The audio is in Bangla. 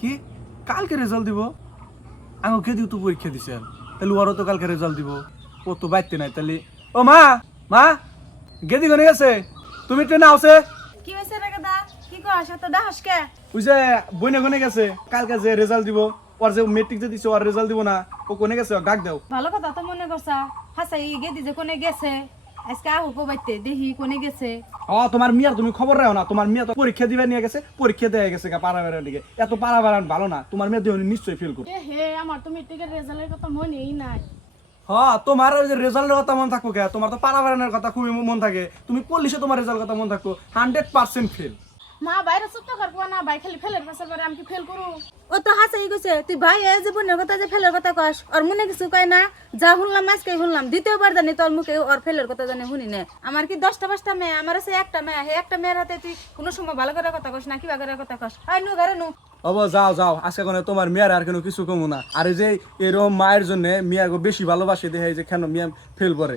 কি কালকে রেজাল্ট দিব? আঙো কে দিও তো পরীক্ষা দিছেন, তাহলে ওরও তো কালকে রেজাল্ট দিব। ও তো বাইতে নাই তাহলে। ও মা, মা, গেদি গনে গেছে, তুমি ট্রেনে আওছে? কি হয়েছে রে গাদা? কি কস এত ডাহস কে? ওই যে বইনে গনে গেছে, কালকে যে রেজাল্ট দিব, ওর যে মেট্রিক যে দিছে ওর রেজাল্ট দিব না, ও কোনে গেছে, ওকে ডাক দাও। ভালো কথা তো মনে করছা। হাসাই গেদি যে কোনে গেছে, আজকে আহু কবাইতে দেখি কোনে গেছে। তোমার মিয়ার তুমি খবর রাখো না, তোমার মিয়া তো পরীক্ষা দিবে নিয়ে গেছে, পরীক্ষা দেয়া গেছে পাড়া বেড়ার দিকে। এত পাড়া বেড়ান ভালো না, তোমার মেয়ে দেহ নিশ্চয়ই ফেল করবে। এ হে, আমার তো মেট্রিকের রেজাল্টের কথা মনেই নাই। তোমার ওই যে রেজাল্টের কথা মন থাকবো কে? তোমার তো পাড়া বেড়ানোর কথা খুবই মন থাকে। তুমি পড়লিশে তোমার রেজাল্ট কথা মন থাকবো, 100% ফেল। মা বাইরে চুপ তো করবো না, ভাই খালি ফেলের পাশে পরে আমি কি ফেল করু? ও তো হাসাই গেছে, তুই ভাই এ যে বোনের কথা যে ফেলের কথা কস, ওর মনে কিছু কয় না? যা শুনলাম আজকে শুনলাম, দ্বিতীয়বার জানি তোর মুখে ওর ফেলের কথা জানি শুনি না। আমার কি 10টা 5টা মেয়ে, আমার আছে একটা মেয়ে, হে একটা মেয়ের হাতে তুই কোনো সময় ভালো করে কথা কস না, কিবা করে কথা কস? আই নু ঘরে নু। যাও যাও, আজকে কোনো তোমার মেয়ের আর কোনো কিছু কমু না। আর এই যে এরকম মায়ের জন্য মিয়া গো বেশি ভালোবাসে দেখে যে কেন মিয়া ফেল করে।